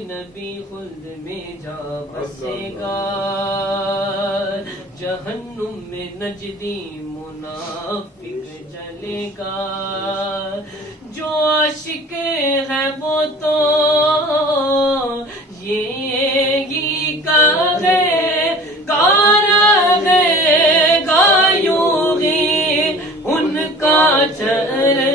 نبی خلد میں جا بسے گا، جہنم میں نجدی منافق جلے گا، جو عاشق ہے وہ تو یہی کہے گا رہے گا یوں ہی ان کا چہرہ